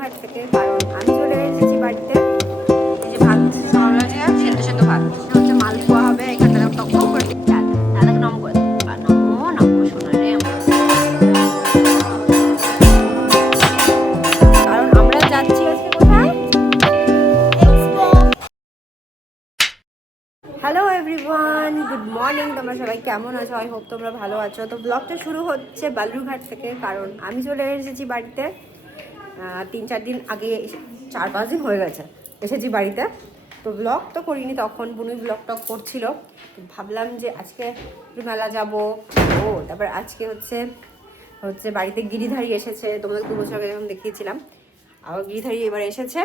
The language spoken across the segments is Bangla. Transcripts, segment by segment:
ঘাট থেকে, কারণ আমি চলে এসেছি বাড়িতে। এই যে ভাত সকালবেলা যে সেদ্ধ সেদ্ধ ভাত, এটা হচ্ছে মালপোয়া হবে। এখানটা টক টক করে চাল দাদাকে নম করে নমো নমো শোনা রে। কারণ আমরা যাচ্ছি আজকে কোথায়? Hello everyone, good morning. তোমরা সবাই কেমন আছো? আই হোপ তোমরা ভালো আছো। তো ব্লগটা শুরু হচ্ছে বালুরঘাট থেকে, কারণ আমি চলে এসেছি বাড়িতে 3-4 দিন আগে, 4-5 দিন হয়ে গেছে এসেছি বাড়িতে। তো ব্লগ তো করিনি তখন, বুনুই ব্লগ টক করছিল। তো ভাবলাম যে আজকে মেলা যাব। তারপর আজকে হচ্ছে বাড়িতে গিরিধারী এসেছে। তোমাদের 2 বছর আগে যখন দেখিয়েছিলাম, আবার গিরিধারী এবার এসেছে।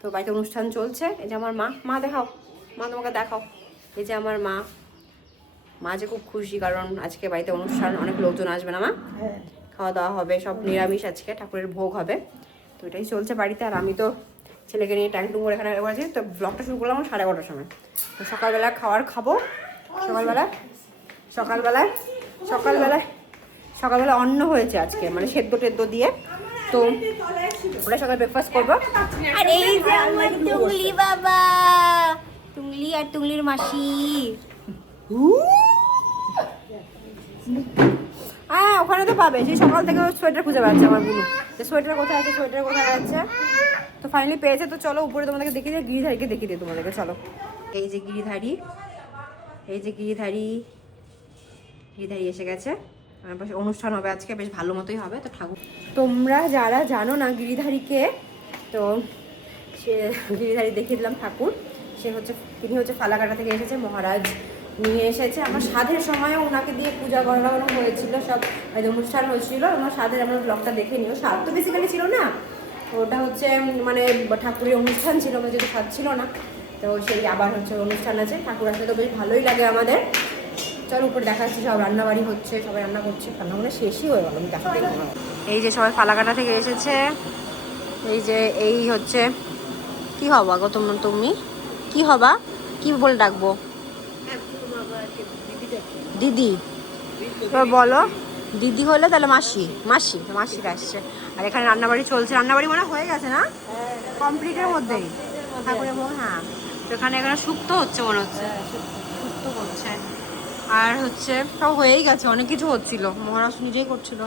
তো বাড়িতে অনুষ্ঠান চলছে। এই যে আমার মা দেখাও, মা তোমাকে দেখাও। এই যে আমার মা যে খুব খুশি, কারণ আজকে বাড়িতে অনুষ্ঠান, অনেক লোকজন আসবে না মা? খাওয়া দাওয়া হবে, সব নিরামিষ, আজকে ঠাকুরের ভোগ হবে। তো এটাই চলছে বাড়িতে। আর আমি তো ছেলেকে নিয়ে ট্যাং টুং করে এখানে করেছি। তো ব্লগটা শুরু করলাম 11:30টার সময়। তো সকালবেলা খাবো। সকালবেলা অন্ন হয়েছে আজকে, মানে সেদ্ধ টেদ্ধ দিয়ে। তো ওরা সকালে ব্রেকফাস্ট করবো। আর এই যে আমার টুংলি বাবা, টুংলি আর টুংলির মাসি। হ্যাঁ, ওখানে তো পাবে। সেই সকাল থেকে সোয়েটার খুঁজে বেড়াচ্ছে আমার বুনু, যে সোয়েটার কোথায় আছে। তো ফাইনালি পেয়েছে। তো চলো উপরে তোমাদেরকে দেখিয়ে দিই, গিরিধারীকে দেখিয়ে দিই তোমাদেরকে। চলো, এই যে গিরিধারী এসে গেছে। আমার পাশে অনুষ্ঠান হবে আজকে, বেশ ভালো মতোই হবে। তো ঠাকুর, তোমরা যারা জানো না গিরিধারীকে, তো সে গিরিধারী দেখিয়ে দিলাম ঠাকুর। তিনি হচ্ছে ফালাকাটা থেকে এসেছে, মহারাজ নিয়ে এসেছে। আমার সাধের সময়ও ওনাকে দিয়ে পূজা করানো হয়েছিল, সব অনুষ্ঠান হয়েছিল। আমার সাধের আমার ব্লগটা দেখে নিও। সাধ তো বেসিক্যালি ছিল না, ওটা হচ্ছে মানে ঠাকুরের অনুষ্ঠান ছিল, আমার যেহেতু সাধ ছিল না। তো সেই আবার অনুষ্ঠান আছে। ঠাকুর আসলে তো বেশ ভালোই লাগে আমাদের। চলো উপরে দেখাচ্ছি, সব রান্নাবাড়ি হচ্ছে, সবাই রান্না করছে। রান্না মানে শেষই হয়ে গেল, আমি দেখাতে। এই যে সবাই ফালাকাটা থেকে এসেছে। এই হচ্ছে কি হবা গো তুমি কি হবা, কি বলে ডাকবো? দিদি। এবার বলো, দিদি হলে তাহলে মাসিরা আসছে। আর এখানে রান্নাবাড়ি চলছে। রান্নাবাড়ি মনে হয়ে গেছে না, কমপ্লিটের মধ্যেই ঠাকুরের ভোগ। হ্যাঁ, তো এখানে শুক্তো হচ্ছে মনে হচ্ছে, শুক্তো করছে। আর সব হয়েই গেছে, অনেক কিছু হচ্ছিল, মহারাজ নিজেই করছিল।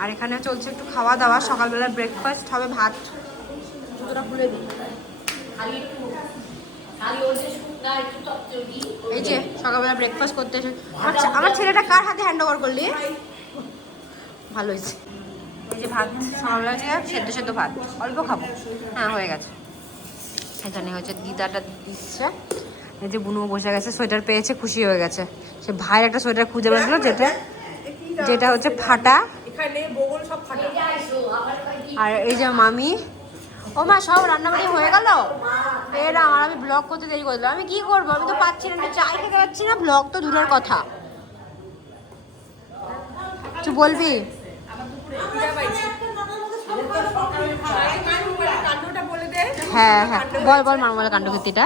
আর এখানে চলছে একটু খাওয়া দাওয়া। সকালবেলা ব্রেকফাস্ট হবে ভাত। জুতোটা খুলে দিই। এই যে সকালবেলা ব্রেকফাস্ট করতে এসে আমার ছেলেটা কার হাতে হ্যান্ড ওভার করলি? ভালো হয়েছে। এই যে ভাত সকালবেলা যে সেদ্ধ ভাত, অল্প খাবো। হ্যাঁ, হয়ে গেছে। এখানে দিদাটা দিচ্ছে। এই যে বুনু বসে গেছে, সোয়েটার পেয়েছে, খুশি হয়ে গেছে। সে ভাইয়ের একটা সোয়েটার খুঁজে পেয়েছিল, যেটা হচ্ছে ফাটা। আর এই যে মামি, ও মা, সব রান্নাবাড়ি হয়ে গেল। আমি ব্লগ করতে দেরি করে দিলাম। আমি কি করবো, আমি তো পাচ্ছি না, চাই খেতে পাচ্ছি না, ব্লগ তো দূরের কথা। তুই বলবি? হ্যাঁ, বল মামার কাণ্ডকীর্তিটা।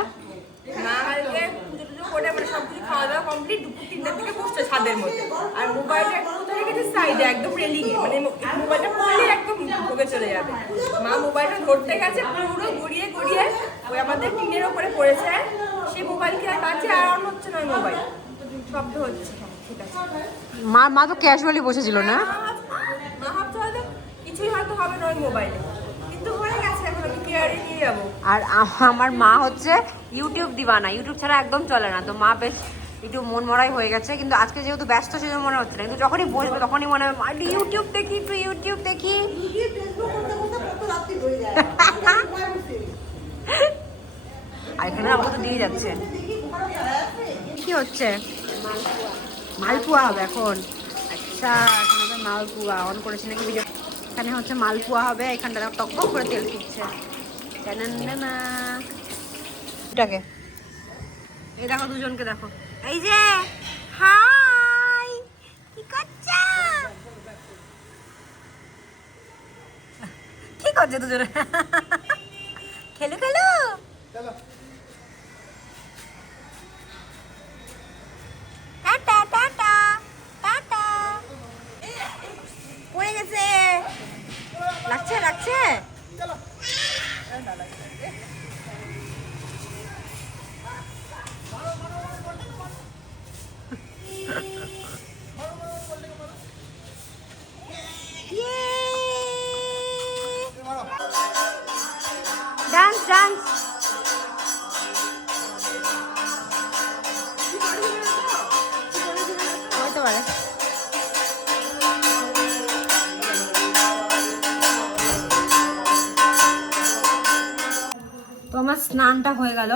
খাওয়া দাওয়া কমপ্লিট, 2-3টার দিকে বসছে ছাদের মধ্যে। আর মোবাইলটা কোথায় রেখেছে? সাইডে, একদম রেলিংয়ে, মানে মোবাইলটা পড়লে একদম ঢুকে চলে যাবে। মা মোবাইলটা ধরতে গেছে, পুরো গড়িয়ে ওই আমাদের টিনের ওপরে পড়েছে। সেই মোবাইলকে আর কাছে আর অন হচ্ছে না, মোবাইল শব্দ হচ্ছে। ঠিক আছে, মা তো ক্যাজুয়ালি বসেছিল না? মা ভাবতে হয়তো কিছুই হয়তো হবে না ওই মোবাইলে, কিন্তু হয়ে গেছে। এখন আমি কেয়ারে নিয়ে যাবো। আর আমার মা ইউটিউব দিবানা, ইউটিউব ছাড়া একদম চলে না। তো মা বেশ একটু মন মরাই হয়ে গেছে, কিন্তু আজকে যেহেতু ব্যস্ত সেজন্য মনে হচ্ছে না। কিন্তু যখনই বসবে তখনই মনে হবে ইউটিউব দেখি। আর এখানে আমাকে তো দিয়ে যাচ্ছে। কি হচ্ছে? মালপোয়া হবে এখন। আচ্ছা, এখানে মালপোয়া অন করেছে নাকি ভিডিও? এখানে মালপোয়া হবে। এখানটা টক টক করে তেল ফুটছে। এটাকে এই দেখো, দুজনকে দেখো। এই যে হাই, কি করছে দুজনে? খেলো টাটা টাটা টাটা। পড়ে গেছে, লাগছে ডান্স। হতে পারে। তো আমার স্নানটা হয়ে গেল,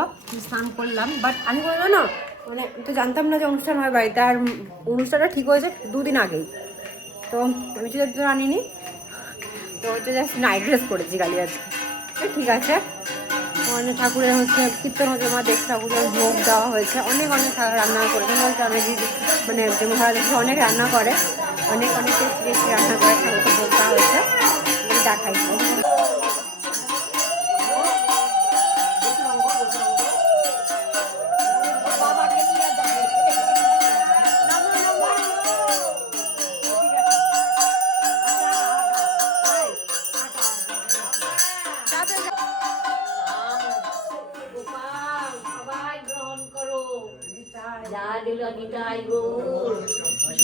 স্নান করলাম, বাট আমি বলবো না মানে তো জানতাম না যে অনুষ্ঠান হয় বাড়িতে, আর অনুষ্ঠানটা ঠিক হয়েছে 2 দিন আগেই। তো আমি চুড়িদার তো আনিনি, তো হচ্ছে জাস্ট নাইট ড্রেস পরেছি খালি আজকে। ঠিক আছে, মানে ঠাকুরের হচ্ছে কীর্তন হচ্ছে, আমার দেশ ঠাকুরের ভোগ দেওয়া হয়েছে, অনেক অনেক রান্না করেছে বলতে অনেক, মানে যে মহারাজ অনেক রান্না করে, অনেক অনেক টেস্টি টেস্টি রান্না করে ঠাকুরকে ভোগ দেওয়া হয়েছে, দেখাই।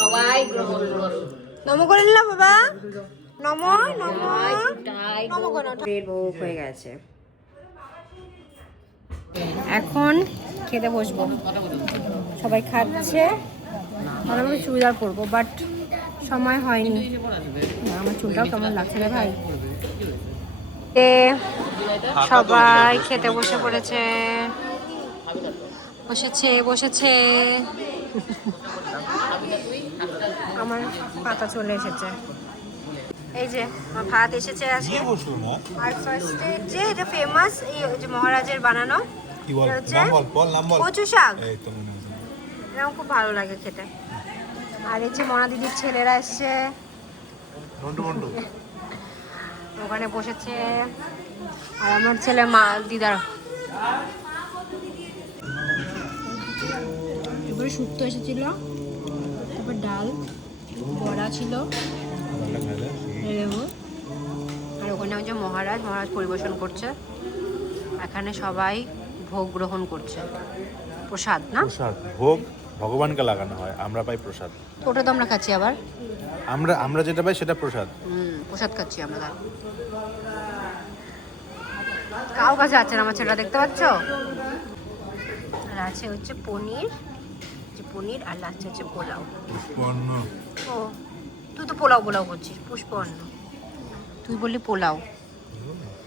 সবাই গ্রহণ করো। নম করে নিলাম বাবা, নম নম নম করো। ভোগ হয়ে গেছে, এখন খেতে বসবো। সবাই খাচ্ছে, আর আমি চুড়িদার পরবো, বাট সময় হয়নি। না, আমার চুলটাও কেমন লাগছে রে ভাই। সবাই খেতে বসে পড়েছে, বসেছে। আমার পাতা চলে এসেছে, এই যে আমার ভাত এসেছে আজকে। আর ফার্স্টে যে এটা ফেমাস, এই যে মহারাজের বানানো, এটা হচ্ছে কচু শাক, এরকম খুব ভালো লাগে খেতে। আর এই যে মনা দিদির ছেলেরা এসছে, ওখানে বসেছে, আর আমার ছেলে মা দিদার। তারপরে শুক্তো এসেছিল, তারপর ডাল, বড়া ছিল, আর ওখানে ওই যে মহারাজ পরিবেশন করছে। এখানে সবাই ভোগ গ্রহণ করছে, প্রসাদ না, প্রসাদ ভোগ ভগবানকে লাগানো হয়, আমরা পাই প্রসাদ। ওটা তো আমরা খাচ্ছি, আবার আমরা যেটা পাই সেটা প্রসাদ। প্রসাদ খাচ্ছি আমরা। কাউ কাছে আছে না আমার ছেলেটা, দেখতে পাচ্ছ? আর আছে হচ্ছে পনির, পনির, আর লাস্টে হচ্ছে পোলাও। পুষ্পান্ন। ও তুই তো পোলাও করছিস, পুষ্পান্ন তুই বললি পোলাও।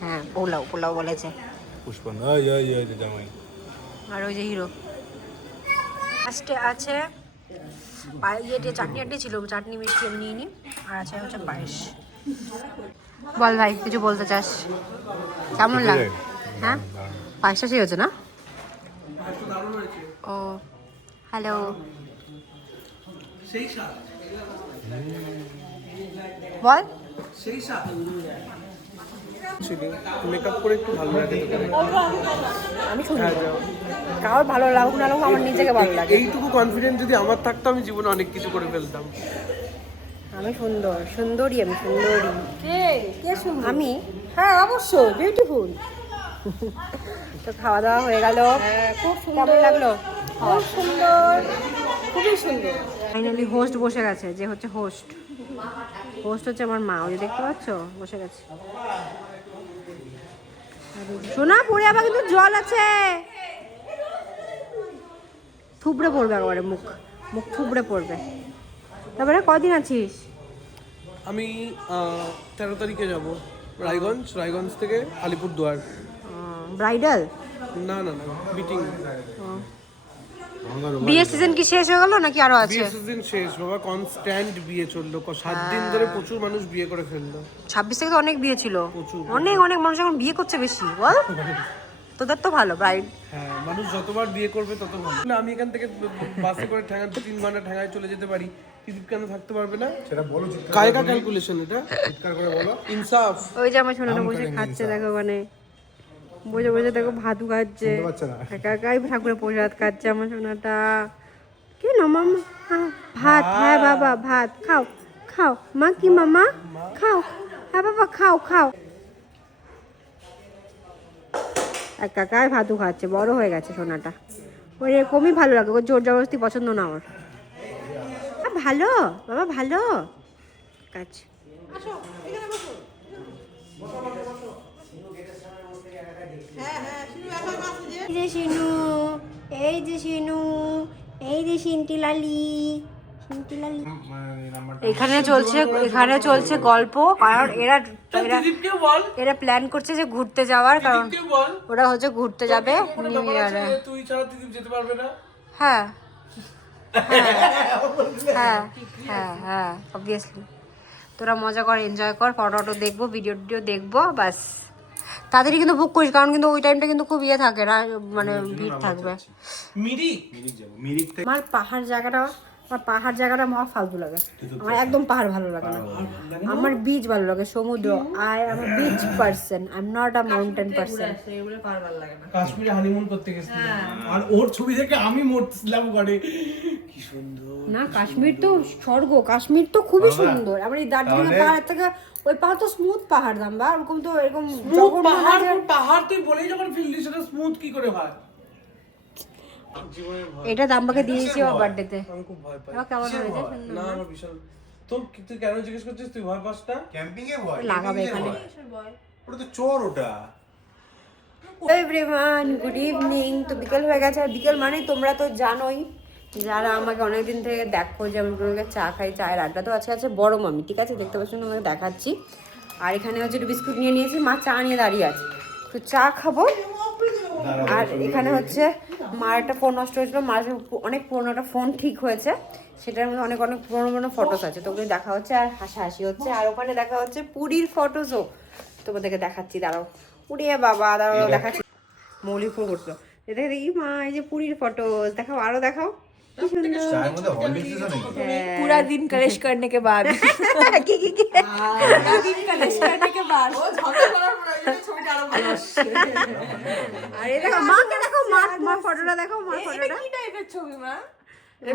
হ্যাঁ পোলাও বলেছে পুষ্পান্ন। আর ওই যে হিরো লাস্টে আছে ইয়েতে চাটনি ছিল, চাটনি মিষ্টি আমি নিয়ে নি। আর আছে হচ্ছে পায়েস। বল ভাই, কিছু বলতে চাস? কেমন লাগে? হ্যাঁ, পায়েসটা সেই হচ্ছে না? ও হ্যালো, বল। মেকআপ করে একটু ভালো লাগে। আমি শুনি, কারোর ভালো লাগুক না লাগুক, আমার নিজেকে ভালো লাগে। এইটুকু কনফিডেন্স যদি আমার থাকতো, আমি জীবনে অনেক কিছু করে ফেলতাম। আমি সুন্দরী। কে সুন্দর? আমি? হ্যাঁ অবশ্যই, বিউটিফুল। তো খাওয়া দাওয়া হয়ে গেল, খুব সুন্দর লাগলো, খুব সুন্দর, খুবই সুন্দর। ফাইনালি হোস্ট বসে গেছে, যে হচ্ছে হোস্ট হচ্ছে আমার মা, ওই দেখতে পাচ্ছ বসে গেছে। শোনা পড়ে আবার কিন্তু জল আছে, থুবড়ে পড়বে একেবারে, মুখ থুবড়ে পড়বে। তারপরে কদিন আছিস? আমি 13 তারিখে যাব রায়গঞ্জ থেকে আলিপুরদুয়ার। ব্রাইডাল? না মিটিং। বিয়ের সিজন কি শেষ হয়ে গেল নাকি আরো আছে? বিয়ের সিজন শেষ বাবা, কনস্ট্যান্ট বিয়ে চললো 7 দিন ধরে, প্রচুর মানুষ বিয়ে করে ফেললো। 26 থেকে তো অনেক বিয়ে ছিল, প্রচুর। অনেক মানুষ এখন বিয়ে করছে বেশি, বল। তোদের তো ভালো ব্রাইড। হ্যাঁ, মানুষ যতবার বিয়ে করবে তত ভালো। না, আমি এখান থেকে বাসে করে 3 ঘন্টা ঠাঙ্গায় চলে যেতে পারি, টিকিট কেন থাকতে পারবে না? সেটা বলো, কায়গা ক্যালকুলেশন এটা, চিৎকার করে বলো, ইনসাফ। ওই যে আমার সোনাটা বসে খাচ্ছে, দেখো মানে বসে দেখো ভাতু খাচ্ছে, একাই ঠাকুরের প্রসাদ খাচ্ছে আমার সোনাটা। কি না মামা? ভাত, হ্যাঁ বাবা ভাত খাও। মা কি মামা? খাও, হ্যাঁ বাবা খাও। একাই ভাতু খাচ্ছে, বড় হয়ে গেছে সোনাটা। ওই এরকমই ভালো লাগে, ওর জোর জবরদস্তি পছন্দ না আমার। ভালো বাবা, ভালো কাজ। হ্যাঁ শিনু, এই যে শিনু, এই যে শিন্টিলালি। এখানে চলছে গল্প, কারণ দিদীপকেও বল, এরা প্ল্যান করছে যে ঘুরতে যাওয়ার, কারণ দিদীপকেও বল। ওরা হচ্ছে ঘুরতে যাবে কোনো নিউ ব্যাপার আছে ইয়ারে। না, তুই ছাড়া দিদীপ যেতে পারবে না। হ্যাঁ হ্যাঁ হ্যাঁ হ্যাঁ অবভিয়াসলি। তোরা মজা কর, এনজয় কর, ফটো দেখবো, ভিডিও দেখবো, বাস। তাড়াতাড়ি কিন্তু বুক করিস, কারণ কিন্তু ওই টাইমটা কিন্তু খুব ইয়ে থাকে, মানে ভিড় থাকবে। মিরিক আমার পাহাড় জায়গাটা আমার ফালতু লাগে, আমার একদম পাহাড় ভালো লাগে না, আমার বিচ ভালো লাগে, সমুদ্র। I am a beach person, I am not a mountain person. কাশ্মীরে হানিমুন করতে গেছিলাম, আর ওর ছবি দেখে আমি মরছিলাম ঘরে, কি সুন্দর। না, কাশ্মীর তো স্বর্গ, কাশ্মীর তো খুবই সুন্দর। আমার এই দার্জিলিং পাহাড় থেকে ওই পাহাড় তো স্মুথ পাহাড় দাম্বা, ওরকম তো এরকম জঘন্য না পাহাড় যে- পাহাড় তুই বলেই যখন ফিল্ডি সেটা স্মুথ কি করে হয়? জীবনে ভয়, এটা দাম্বাকে দিয়েছি আমার বার্থডেতে। আমি খুব ভয় পাই। কেমন কিসের হয়েছে? ভয়? না আমার ভীষণ। তুই কেন জিজ্ঞেস করছিস তুই ভয় পাস না? ক্যাম্পিং এ ভয় লাগাবে এখানে। ওটা তো চোর ওটা। Everyone, good evening. তো বিকেল হয়ে গেছে, আর বিকেল মানে তোমরা তো জানোই, যারা আমাকে অনেকদিন থেকে দেখো যে আমি তোমাকে চা খাই, চায়ের আড্ডা। তো আজকে আছে বড় মামি, ঠিক আছে, দেখতে পাচ্ছ, তোমাকে দেখাচ্ছি। আর এখানে হচ্ছে একটু বিস্কুট নিয়ে নিয়েছি, মা চা নিয়ে দাঁড়িয়ে আছে, তো চা খাবো। আর এখানে হচ্ছে মার একটা ফোন নষ্ট হয়েছিল, মার অনেক পুরোনো একটা ফোন ঠিক হয়েছে, সেটার মধ্যে অনেক অনেক পুরোনো ফটোস আছে, তো ওগুলো দেখা হচ্ছে আর হাসাহাসি হচ্ছে। আর ওখানে দেখা হচ্ছে পুরীর ফটোসও তোমাদেরকে দেখাচ্ছি, দাঁড়াও। উড়িয়ে বাবা, দাঁড়াও দেখাচ্ছি। মৌলিকপুর করছো, এটা দেখি মা, এই যে পুরীর ফটোস দেখাও, আরো দেখাও, কি সুন্দর। চায়ের মধ্যে হরলিক্স দিছো নাকি? पूरा दिन कलेश करने के बाद কি पूरा दिन कलेश करने के बाद আরে দেখো মাকে দেখো, মা ফটোটা দেখো, মা ফটোটা, কি টাইপের ছবি মা?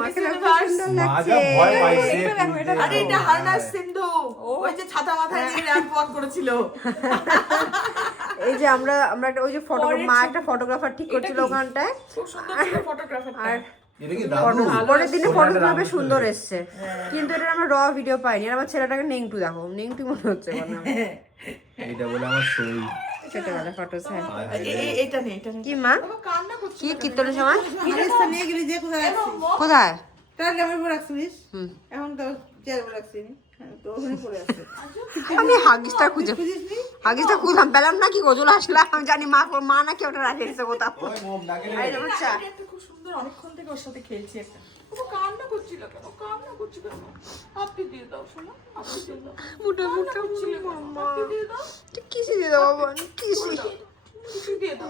মাকে দেখো কি সুন্দর মা লাগছে। যা ভয় পাইছে আরে এটা হারনাস সিন্ধু ওই যে ছাতা মাথায় নিয়ে র্যাম্প ওয়াক করেছিল। এই যে আমরা একটা ওই যে ফটো, মা একটা ফটোগ্রাফার ঠিক করছিল ওখানটায়, খুব সুন্দর ছিল ফটোগ্রাফারটা। আর এটা কি দাদু? পরের দিনে ফটোগুলো বেশ সুন্দর এসছে, কিন্তু এটা আমরা র ভিডিও পাইনি। আর আমার ছেলেটাকে নেংটু দেখো, নেংটু মনে হচ্ছে মানে এটা বলে আমার সই। ছোটবেলা ফটোস। হ্যাঁ, এটা নেই এটা নেই। কি মা, কান্না করছে। কি কীর্তনের সময় আলিশটা নিয়ে গেলি যে কোথায় রাখছিস? কোথায়? তার লেমের উপর রাখছিস, হুম। এখন তো চেয়ার উপর রাখছিস। হ্যাঁ, তো ওখানে পড়ে আছে। আমি হাগিসটা খুঁজলাম, পেলাম না, কি গজল আসলাম, আমি জানি মা নাকি ওটা রাখে দিচ্ছে কোথাও। ওই মোম ডাকে রে। এই দেখো চা। এটা একটা খুব সুন্দর, অনেকক্ষণ থেকে ওর সাথে খেলছি একটা। ও কান্না করছিল কেন? কান্না করছিল কেন? আপনি দিয়ে দাও শোনা, আপনি দিয়ে দাও। মুটা মুটা করছিল কেন? আপনি দিয়ে দাও। কিসি দিয়ে দেবো বাবা, কিসি। কিছু দিয়ে দাও।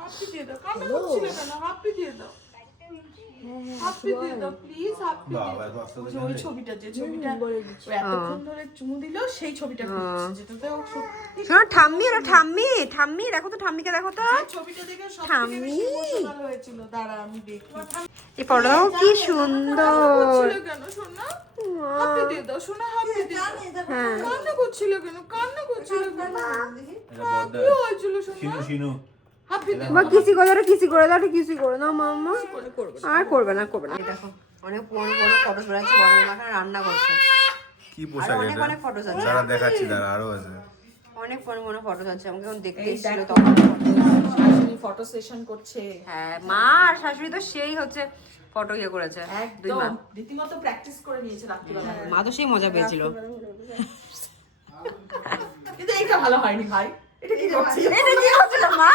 হাপ্পি দিয়ে দাও। কান্না করছিল কেন? হাপ্পি দিয়ে দাও। হাপ্পি দিয়ে দাও প্লিজ, হাপ্পি দিয়ে বাবা, দাও। এত আস্তে ওই আস্তে যে ওই ছবিটা, যে ছবিটা ও এতক্ষণ ধরে চুমু দিল, সেই ছবিটা খুঁজছে, যেটাতে ও সত্যি শোনো ঠাম্মি, ওরা ঠাম্মি দেখো তো, ঠাম্মিকে দেখো তো, ছবিটা দেখে সব ঠাম্মি। থেকে বেশি ইমোশনাল হয়েছিল। দাঁড়া আমি দেখি। এই ফটো কি সুন্দর। করছিল কেন সোনা? হাপ্পি দিয়ে দাও সোনা, হাপ্পি দিয়ে দাও। হ্যাঁ, কান্না করছিল কেন? কান্না করছিল কেন? এটা বড়দা। কি হয়েছিল সোনা? শিনু শিনু। হাপ্পি দিয়ে মা কিসি করে দাও, কিসি করে দাও, কিসি করে দাও মাম্মা। আর করবে না। এই দেখো অনেক পুরনো ফটো বেড়াচ্ছে, বড় মাথা রান্না করছে। কি পোশাক অনেক এটা? অনেক ফটোস আছে, যারা দেখাচ্ছি তারা আরো আছে। অনেক পুরনো ফটোস আছে, আমাকে এখন দেখতে এসেছিল তখন। শাশুড়ি ফটো সেশন করছে। হ্যাঁ, মা আর শাশুড়ি তো সেই হচ্ছে ফটো ইয়ে করেছে, দুই মা। একদম রীতিমতো প্র্যাকটিস করে নিয়েছে রাত্রিবেলা। মা তো সেই মজা পেয়েছিল। কিন্তু এইটা ভালো হয়নি ভাই। এটা কি করছিস? এটা কি হচ্ছিল মা?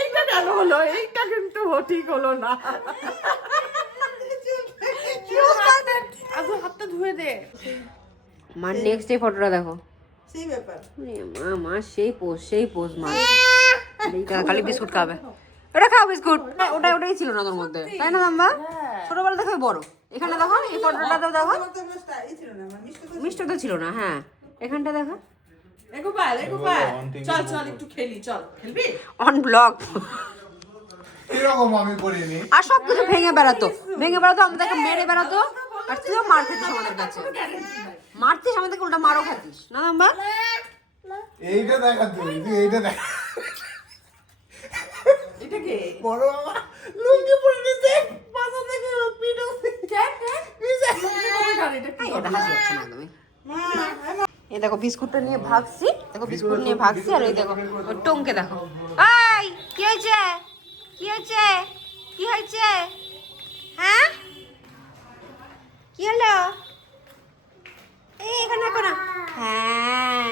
এইটা কেন হলো? এইটা কিন্তু ঠিক হলো না। আগে হাতটা ধুয়ে দে। মার নেক্সট এই ফটোটা দেখো। সেই ব্যাপার। মা সেই পোজ মা। খালি বিস্কুট খাবে, ওটা খাও বিস্কুট। ওটাই ছিল না তোর মধ্যে, তাই না দাম্বা? ছোটবেলা দেখো বড়। এখানে দেখো, এই ফটোটা তো দেখো, আমার তো আমরা স্টাইল ছিল না, আমার মিষ্টি তো মিষ্টি তো ছিল না। হ্যাঁ, এখানটা দেখো, গোপাল চল চল একটু খেলি, চল খেলবি? On blog. এরকম আমি করিনি। আর সব কিছু ভেঙে বেড়াতো, আমাদেরকে মেরে বেড়াতো, আর তুইও মার খেতিস আমাদের কাছে। মারতিস আমাদেরকে, উল্টা মারও খাতিস না দাম্বা? এইটা দেখা তুই এইটা দেখ। এটা কে? বড় বাবা লুঙ্গি পরে নিছে, বাসা থেকে পিটো। কেন কেন? এটা কি? এটা হাসি হচ্ছে না একদমই। এই দেখো বিস্কুটটা নিয়ে ভাগছি, আর এই দেখো ওই টঙ্কে দেখো। এই কি হয়েছে? কি হয়েছে? কি হয়েছে? হ্যাঁ, কি হলো? এই এখানে রাখো না। হ্যাঁ,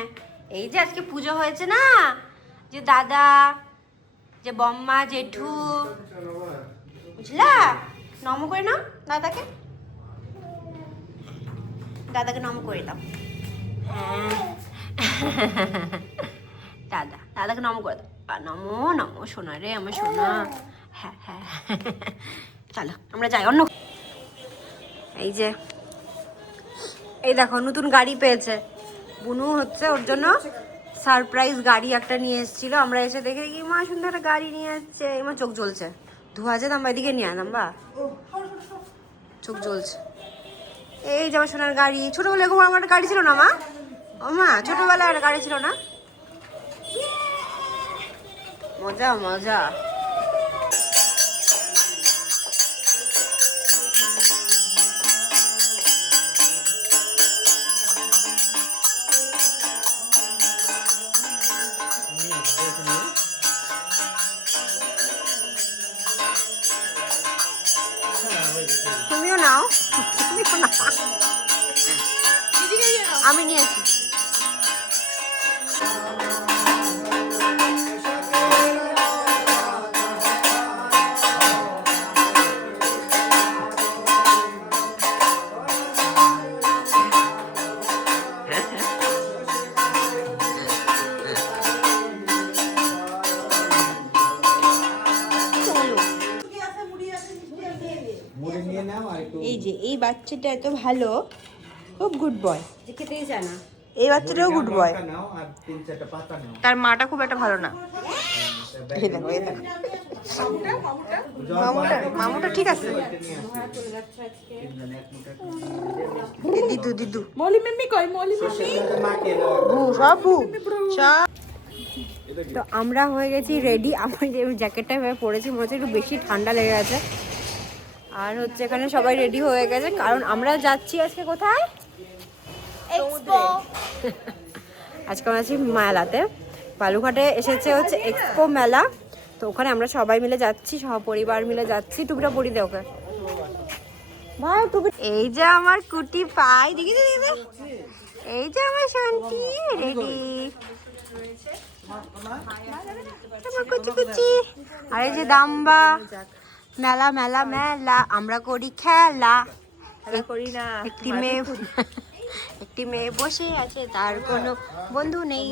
এই যে আজকে পুজো হয়েছে না, যে দাদা, যে বম্মা, জেঠু, বুঝলা? নম করে নাও দাদাকে, দাদাকে নম করে দাও। হ্যাঁ, দাদাকে নম করে দাও। নমো নমো সোনা রে, আমার সোনা। হ্যাঁ হ্যাঁ, চলো আমরা যাই অন্য। এই যে এই দেখো নতুন গাড়ি পেয়েছে বুনু, হচ্ছে ওর জন্য সারপ্রাইজ গাড়ি একটা নিয়ে এসেছিল। আমরা এসে দেখে কি মা সুন্দর একটা গাড়ি নিয়ে আসছে, আমার চোখ জ্বলছে। ধোয়া আছে নাম্বা, এদিকে নিয়ে নাম্বা, চোখ জ্বলছে। এই যে আমার সোনার গাড়ি, ছোটবেলায় এরকম আমার একটা গাড়ি ছিল না মা? ও মা, ছোটবেলায় একটা গাড়ি ছিল না? মজা মজা। তুমিও নাও, তুমিও নাও। আমি নিয়েছি। এই যে এই বাচ্চাটা এত ভালো, খুব গুড বয়, যে খেতেই চায় না। এই বাচ্চাটাও গুড বয়, তার মাটা খুব একটা ভালো না। এই দেখো, এই দেখো মামুটা ঠিক আছে। দিদু দিদু মলি মিমি কই, মলি মিমি ভু সব ভু সব। তো আমরা হয়ে গেছি রেডি। আমার যে জ্যাকেটটা এভাবে পরেছি মনে হচ্ছে একটু বেশি ঠান্ডা লেগে গেছে। আর হচ্ছে এখানে সবাই রেডি হয়ে গেছে, কারণ আমরা যাচ্ছি আজকে কোথায়? এক্সপো। আজকে আমরা আছি মেলাতে, বালুঘাটে এসেছে হচ্ছে এক্সপো মেলা। তো ওখানে আমরা সবাই মিলে যাচ্ছি, সহপরিবার মিলে যাচ্ছি। টুপিটা পরি দে ওকে ভাই, টুপি। এই যে আমার কুটি পাই, দেখি দেখি, এই যে আমার শান্তি রেডি, আমার কুচি কুচি। আর এই যে দাম্বা, মেলা মেলা মেলা, আমরা করি খেলা। করি না, একটি মেয়ে বসে আছে, তার কোনো বন্ধু নেই।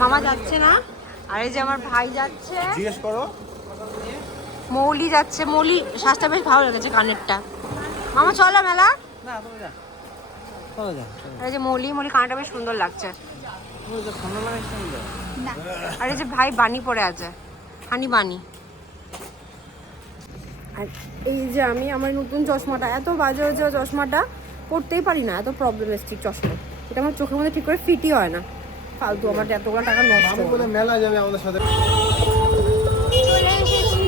মামা যাচ্ছে না, আর এই যে আমার ভাই যাচ্ছে, জিজ্ঞেস করো। মৌলি যাচ্ছে, মৌলি শ্বাসটা বেশ ভালো লেগেছে কানেরটা। মামা চলো মেলা। আর এই যে মৌলি কানেরটা বেশ সুন্দর লাগছে। আর এই যে ভাই বানি পরে আছে, হানি বানি। আর এই যে আমি আমার নতুন চশমাটা, এত বাজে হয়েছে চশমাটা, পড়তেই পারি না, এত প্রবলেমেস্টিক চশমা। এটা আমার চোখের মধ্যে ঠিক করে ফিটই হয় না, ফালতু আমার এতগুলো টাকা নষ্ট। বলে মেলা যাবে আমাদের সাথে। চলে এসেছি।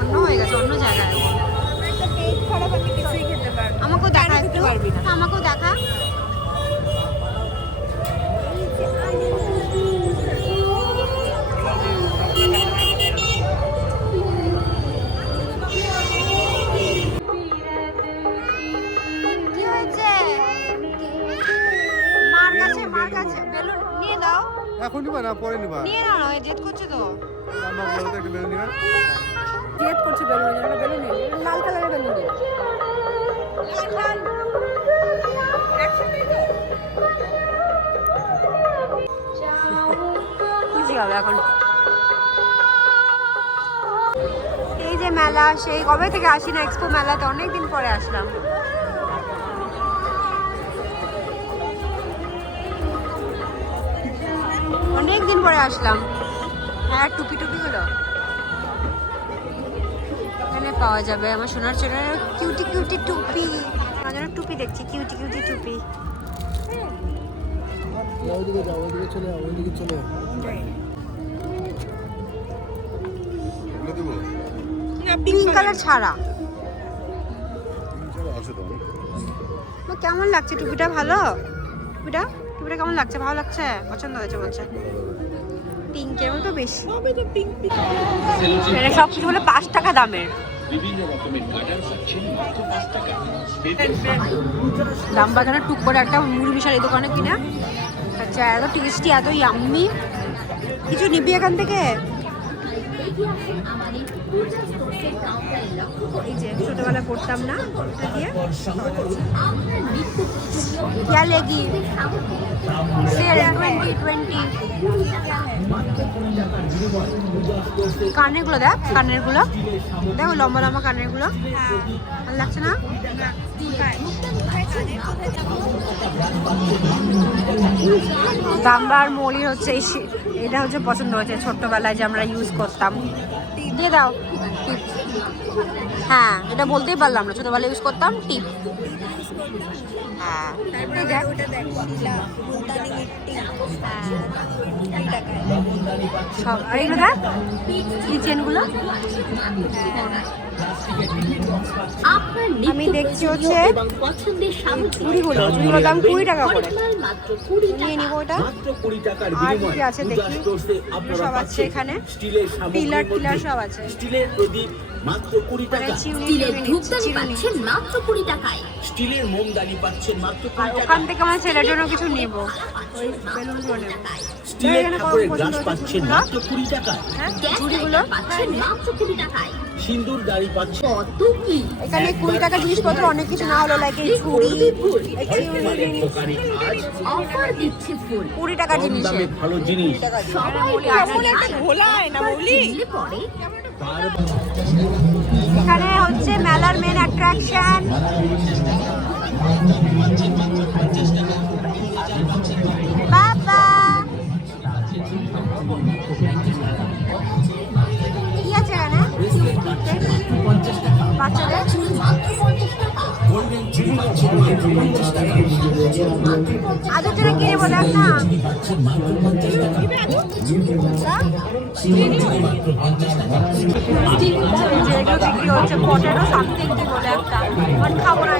অন্য হয়ে গেছে, অন্য জায়গায়। আমাকেও দেখা একটু, আমাকেও দেখা। কি হয়েছে? মার কাছে বেলুন নিয়ে দাও। এখন নিবা না পরে নিবা? নিয়ে নাও, না জেদ করছে তো। আমার বলতে একটা বেলুন নিবা। জেদ করছে বেলুন, বেলুন নেই, লাল কালারের বেলুন নেই। লাল খুশি হবে এখন। এই যে মেলা, সেই কবে থেকে আসি না এক্সপো মেলাতে, অনেকদিন পরে আসলাম। অনেকদিন পরে আসলাম। হ্যাঁ, টুপি গুলো এখানে পাওয়া যাবে। আমার সোনার সোনার কিউটি কিউটি টুপি, আমার টুপি দেখছি, কিউটি কিউটি টুপি। ওইদিকে যাও, ওইদিকে চলে যাও, ওইদিকে চলে যাও। পিঙ্ক কালার ছাড়া। কেমন লাগছে টুপিটা? ভালো। টুপিটা টুপিটা কেমন লাগছে? ভালো লাগছে? পছন্দ হয়েছে বলছে। পিঙ্কের মতো বেশি। এটা সব কিছু বলে 5 টাকা দামের। দাম বাজারে টুক করে একটা মুড়ি মিশাল এই দোকানে কিনা। আচ্ছা এত টেস্টি, এত ইয়াম্মি। কিছু নিবি এখান থেকে? এই যে ছোটবেলা পড়তাম না, ওটা দিয়ে क्या लेगी? सेल 2020। কানের গুলো দেখ, কানের গুলো দেখো, লম্বা লম্বা কানের গুলো। ভালো লাগছে না? দাম্বার মলি হচ্ছে এটা হচ্ছে পছন্দ হয়েছে, ছোট্টবেলায় যে আমরা ইউজ করতাম। দিয়ে দাও টিপ। হ্যাঁ এটা বলতেই পারলাম না, ছোটবেলায় ইউজ করতাম টিপ। হ্যাঁ সব। আর এগুলো দেখ কিচেনগুলো। আমি দেখছি হচ্ছে চুড়িগুলো, চুড়িগুলোর দাম 20 টাকা করে। নিয়ে নিবো ওটা। আর কি আছে দেখি, সব আছে এখানে, পিলার টিলার সব আছে। স্টিলের প্রদীপ মাত্র 20 টাকা। স্টিলের ধূপদানি পাচ্ছেন মাত্র 20 টাকায়। স্টিলের মোমদানি পাচ্ছেন মাত্র 20 টাকা। ওখান থেকে আমার ছেলের জন্য কিছু নেব, ওই বেলুনগুলো নেব। স্টিলের কাপড়ের গ্লাস পাচ্ছেন মাত্র 20 টাকা। চুড়িগুলো পাচ্ছেন মাত্র 20 টাকায়। সিন্দুর দাড়ি পাচ্ছেন কত কি এখানে 20 টাকা জিনিসপত্র অনেক কিছু না হলো, লাইক এই চুড়ি, এই দোকানে আজ অফার দিচ্ছে ফুল 20 টাকা কম জিনিস। দামে ভালো জিনিস। সবাই একটা ঘোলা আয়না বলি কিনলে পরে এখানে হচ্ছে মেলার মেন অ্যাট্রাকশন বাবা। কি আছে এখানে? বাচ্চাদের আজও জন্য কিনে বলে না। বিক্রি হচ্ছে পটেটো সামথিং কি বলে একটা, বাট খাবো না।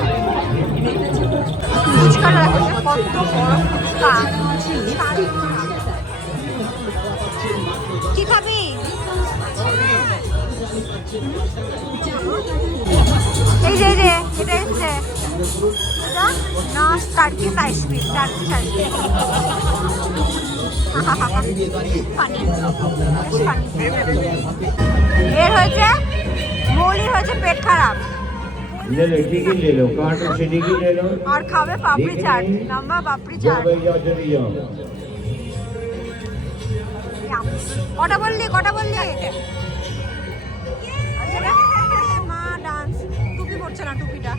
ফুচকাটা দেখো কত বড় ফুচকা। কি খাবি? এই যে এটা এসছে, এটা না টার্কিশ আইসক্রিম, টার্কিশ আইসক্রিম। এর হয়েছে মৌলির হয়েছে পেট খারাপ, ले लो टिकट ले लो, कार्टून से टिकट ले लो। আর খাবে পাপড়ি চাট, লম্বা পাপড়ি চাট। जाओ भाई जाओ जल्दी जाओ। কটা বললি? মা ডান্স টুপি পড়ছে না, টুপিটা।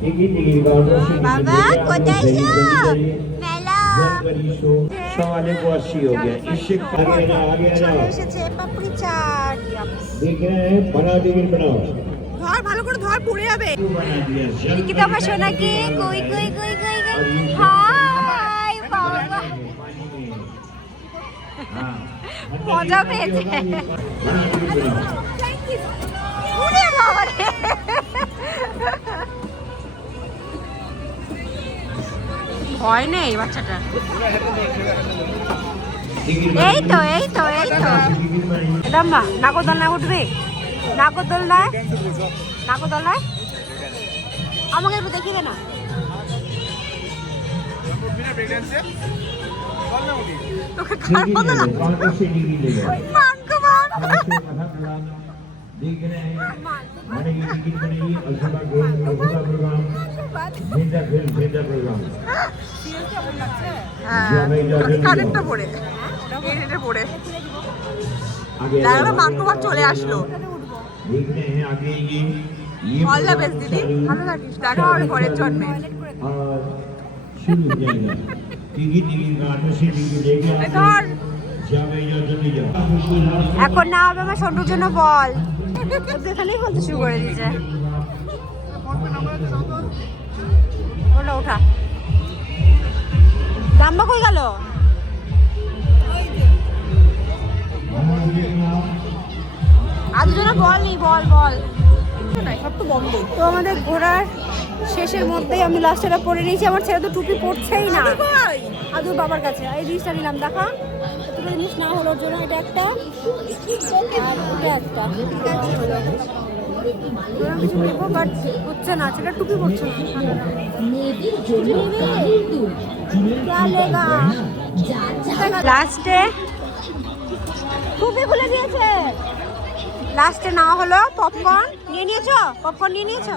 टिकट टिकट कार्टून से বাবা কোথায় যাও? মেলা सवाले को 80 हो गया। इससे आगे आ চলে जाओ। এসেছে পাপড়ি চাট। देख रहे हैं, बनाओ टिकट बनाओ। ধর ভালো করে ধর, পড়ে যাবে। बना दिया जल्दी। নিকিতা আমার সোনাকে কই কই কই কই কই হাই বাবা, हाँ মজা পেয়েছে। बना टिकट बनाओ। উড়ে বাবা রে, ভয় নেই বাচ্চাটা। এই তো দাম্মা নাগরদোলনায় উঠবে? নাগরদোলনায় আমাকে একটু দেখিয়ে দে না। তোকে কার বলতো না? कार्टून से टिकट ले लो। মানকো মান। देख रहे हैं, बनेगी टिकट बनेगी। अलसुबा गेम, अलसुबा प्रोग्राम, जिंदा फिल्म, जिंदा प्रोग्राम। কানেরটা পড়ে এটা পড়ে आगे দাঁড়ানো মানকুমার চলে আসলো। देख रहे हैं आगे ये অল দ্য বেস্ট দিদি, ভালো থাকিস, দেখা হবে পরের জন্মে। और शुरू हो जाएगा। टिकट कार्टून से टिकट लेके आप ধর जाओ जल्दी जाओ। এখন না হবে আমার সন্টুর জন্য বল। এখানেই বলতে শুরু করে দিয়েছে। ওটা ওঠা। দাম্বা কই গেল? আজ জন্য বল নি, বল সব তো বন্ধ। তো আমাদের ঘোরার শেষের মধ্যেই আমি লাস্টটা পরে নিয়েছি। আমার ছেলে তো টুপি পরছেই না, আদুর বাবার কাছে। এই জিনিসটা নিলাম, দেখা দুটো জিনিস না হলোর জন্য, এটা একটা আর এটা একটা। কিছু নেবো বাট হচ্ছে না, সেটা টুপি পরছে না। লাস্টে টুপি খুলে দিয়েছে। লাস্টে না হলো পপকর্ন নিয়ে নিয়েছো? পপকর্ন নিয়ে নিয়েছো?